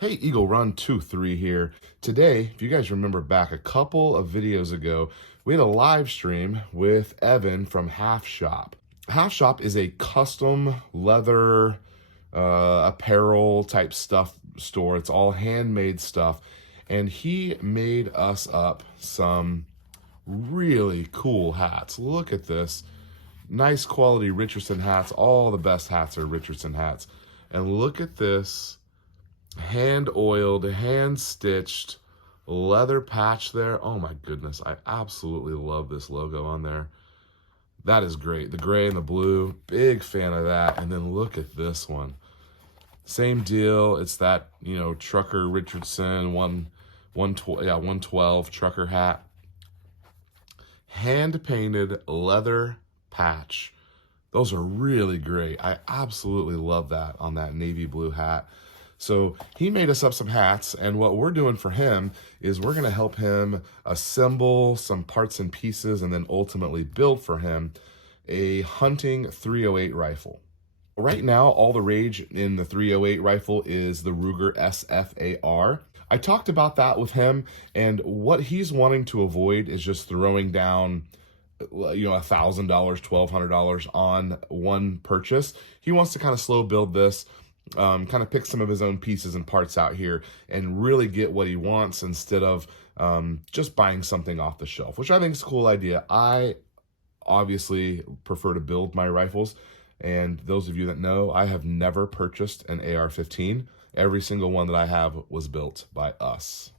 Hey, Eagle Run 23 here. Today, if you guys remember back a couple of videos ago, we had a live stream with Evan from Half Shop. Half Shop is a custom leather apparel type stuff store. It's all handmade stuff. And he made us up some really cool hats. Look at this. Nice quality Richardson hats. All the best hats are Richardson hats. And look at this hand oiled, hand stitched leather patch there. Oh my goodness, I absolutely love this logo on there. That is great. The gray and the blue, big fan of that. And then look at this one. Same deal. It's that, Trucker Richardson 112 trucker hat. Hand painted leather patch. Those are really great. I absolutely love that on that navy blue hat. So he made us up some hats, and what we're doing for him is we're gonna help him assemble some parts and pieces and then ultimately build for him a hunting 308 rifle. Right now, all the rage in the 308 rifle is the Ruger SFAR. I talked about that with him, and what he's wanting to avoid is just throwing down $1,000, $1,200 on one purchase. He wants to kind of slow build this, kind of pick some of his own pieces and parts out here and really get what he wants instead of just buying something off the shelf, which I think is a cool idea. I obviously prefer to build my rifles, and those of you that know, I have never purchased an AR-15. Every single one that I have was built by us.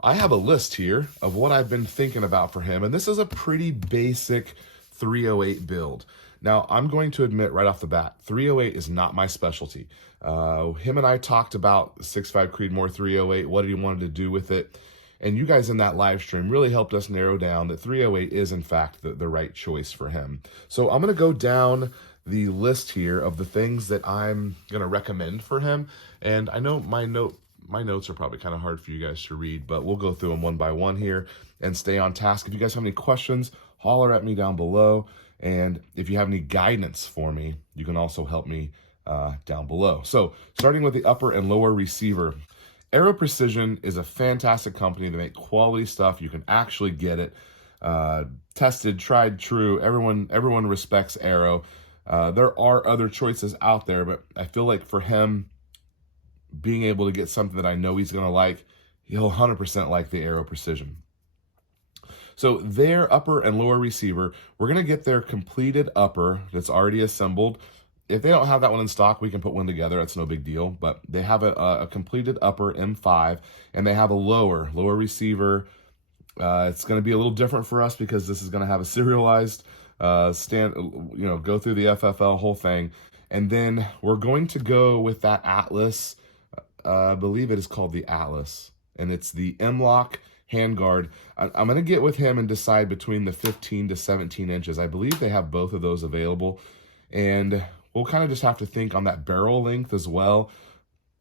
I have a list here of what I've been thinking about for him, and this is a pretty basic 308 build. Now, I'm going to admit right off the bat, 308 is not my specialty. Him and I talked about 6.5 Creedmoor 308, what he wanted to do with it, and you guys in that live stream really helped us narrow down that 308 is, in fact, the right choice for him. So I'm going to go down the list here of the things that I'm going to recommend for him, and I know my notes are probably kind of hard for you guys to read, but we'll go through them one by one here and stay on task. If you guys have any questions, holler at me down below. And if you have any guidance for me, you can also help me down below. So starting with the upper and lower receiver, Aero Precision is a fantastic company. They make quality stuff. You can actually get it tested, tried, true. Everyone respects Aero. There are other choices out there, but I feel like for him, being able to get something that I know he's going to like, he'll 100% like the Aero Precision. So their upper and lower receiver, we're going to get their completed upper that's already assembled. If they don't have that one in stock, we can put one together. That's no big deal. But they have a completed upper M5, and they have a lower receiver. It's going to be a little different for us because this is going to have a serialized go through the FFL whole thing. And then we're going to go with that Atlas. I believe it is called the Atlas, and it's the M-Lock handguard. I'm going to get with him and decide between the 15 to 17 inches. I believe they have both of those available, and we'll kind of just have to think on that barrel length as well.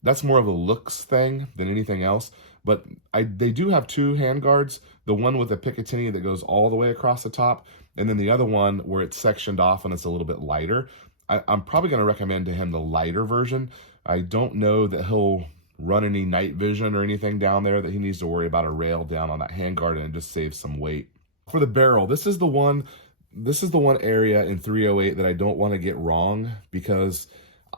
That's more of a looks thing than anything else, but they do have two handguards, the one with a Picatinny that goes all the way across the top, and then the other one where it's sectioned off and it's a little bit lighter. I'm probably going to recommend to him the lighter version. I don't know that he'll run any night vision or anything down there that he needs to worry about a rail down on that handguard, and it just saves some weight. For the barrel, this is the one area in 308 that I don't want to get wrong, because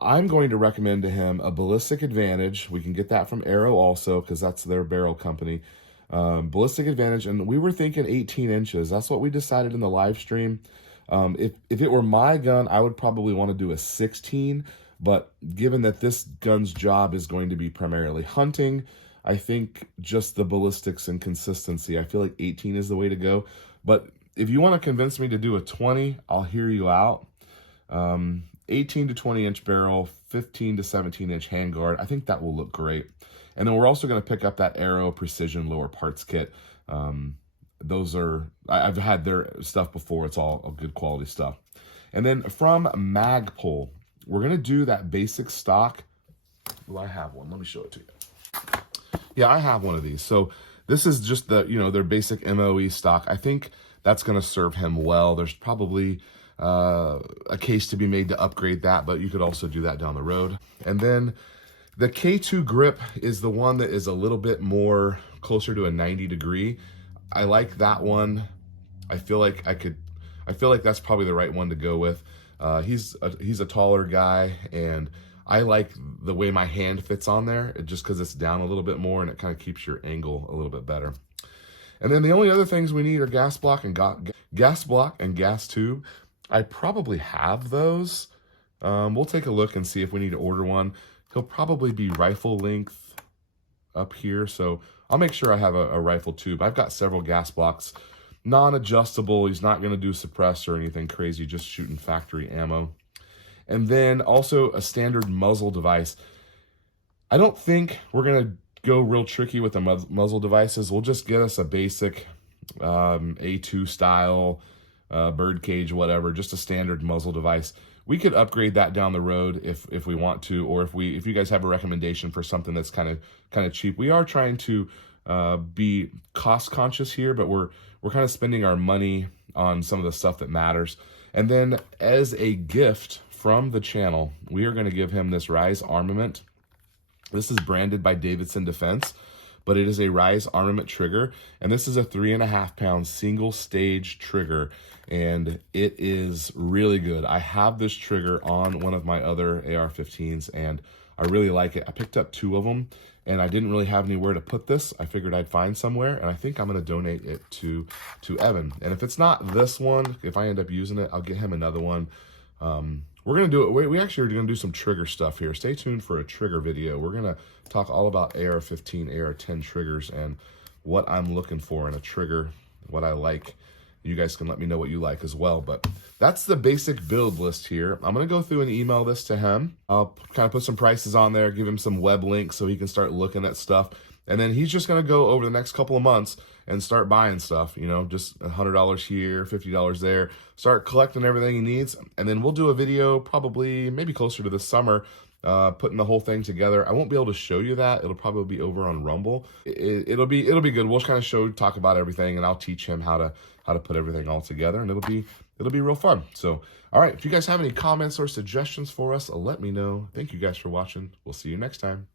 I'm going to recommend to him a Ballistic Advantage. We can get that from Aero also, because that's their barrel company. Ballistic Advantage, and we were thinking 18 inches. That's what we decided in the live stream. If it were my gun, I would probably want to do a 16, but given that this gun's job is going to be primarily hunting, I think just the ballistics and consistency, I feel like 18 is the way to go. But if you want to convince me to do a 20, I'll hear you out. 18 to 20 inch barrel, 15 to 17 inch handguard, I think that will look great. And then we're also going to pick up that Aero Precision lower parts kit. Those are, I've had their stuff before. It's all good quality stuff. And then from Magpul, we're going to do that basic stock. Well, I have one. Let me show it to you. Yeah, I have one of these. So this is just the, their basic MOE stock. I think that's going to serve him well. There's probably a case to be made to upgrade that, but you could also do that down the road. And then The K2 grip is the one that is a little bit more closer to a 90 degree. I like that one. I feel like that's probably the right one to go with. He's a taller guy, and I like the way my hand fits on there, just because it's down a little bit more and it kind of keeps your angle a little bit better. And then the only other things we need are gas block and gas tube. I probably have those. We'll take a look and see if we need to order one. He'll probably be rifle length up here, so I'll make sure I have a rifle tube. I've got several gas blocks, non-adjustable. He's not going to do suppress or anything crazy, just shooting factory ammo. And then also a standard muzzle device. I don't think we're going to go real tricky with the muzzle devices. We'll just get us a basic A2 style, bird cage, whatever, just a standard muzzle device. We could upgrade that down the road if we want to, or if you guys have a recommendation for something that's kind of cheap. We are trying to be cost conscious here, but we're kind of spending our money on some of the stuff that matters. And then as a gift from the channel, we are going to give him this Rise armament. This is branded by Davidson Defense, but it is a Rise armament trigger, and this is a 3.5 pound single stage trigger, and it is really good. I have this trigger on one of my other AR-15s, and I really like it. I picked up 2 of them, and I didn't really have anywhere to put this. I figured I'd find somewhere, and I think I'm going to donate it to Evan. And if it's not this one, if I end up using it, I'll get him another one. We're going to do it. We actually are going to do some trigger stuff here. Stay tuned for a trigger video. We're going to talk all about AR-15, AR-10 triggers and what I'm looking for in a trigger, what I like. You guys can let me know what you like as well. But that's the basic build list here. I'm going to go through and email this to him. I'll kind of put some prices on there, give him some web links so he can start looking at stuff. And then he's just going to go over the next couple of months and start buying stuff, you know, just $100 here, $50 there, start collecting everything he needs. And then we'll do a video probably maybe closer to the summer, putting the whole thing together. I won't be able to show you that. It'll probably be over on Rumble. It'll be good. We'll kind of talk about everything, and I'll teach him how to put everything all together, and it'll be real fun. So, all right, if you guys have any comments or suggestions for us, let me know. Thank you guys for watching. We'll see you next time.